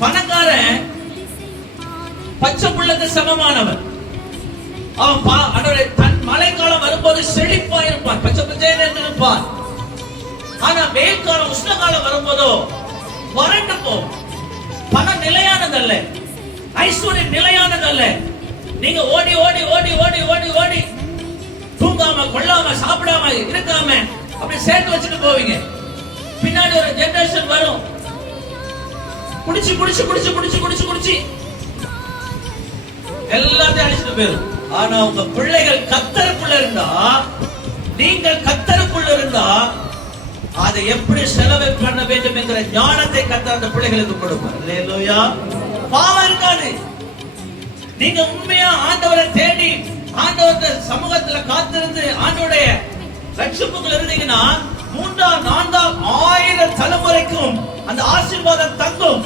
பணக்காரன் பச்சை புள்ளக்கு சமமானவன். அவன் தன் மழைக்காலம் வரும்போது செழிப்பா இருப்பான், பச்சை பச்சைன்னு இருப்பான். ஆனா வெயில் காலம் உஷ்ண காலம் வரும்போதோ வறண்டு போகும். பணம் நிலையானதல்ல, ஐஸ்வர்யம் நிலையானதல்ல. நீங்க ஓடி ஓடி ஓடி ஓடி ஓடி ஓடி தூங்காம கொள்ளாம சாப்பிடாம இருக்காம அப்படி சேர்த்து வச்சுட்டு போவீங்க. பின்னாடி ஒரு ஜெனரேஷன் வரும், குடிச்சு குடிச்சு குடிச்சு குடிச்சு குடிச்சு குடிச்சு எல்லாத்தையும் அழிச்சுட்டு போயிடும். ஆனா உங்க பிள்ளைகள் கர்த்தருக்குள்ள இருந்தா, நீங்கள் கர்த்தருக்குள்ள இருந்தா, அதை எப்படி செலவு பண்ண வேண்டும் என்கிற ஞானத்தை கர்த்தர் அந்த பிள்ளைகளுக்கு கொடுப்பார். அல்லேலூயா. பாவம் இருக்காது. நீங்க உண்மையா ஆண்டவரை தேடி ஆண்டவருடைய சமூகத்துல காத்திருந்து ஆண்டவருடைய ரட்சிப்புக்குள்ள இருந்தீங்கன்னா 3 4 1000 தலைமுறைக்கும் அந்த ஆசீர்வாதம் தங்கும்.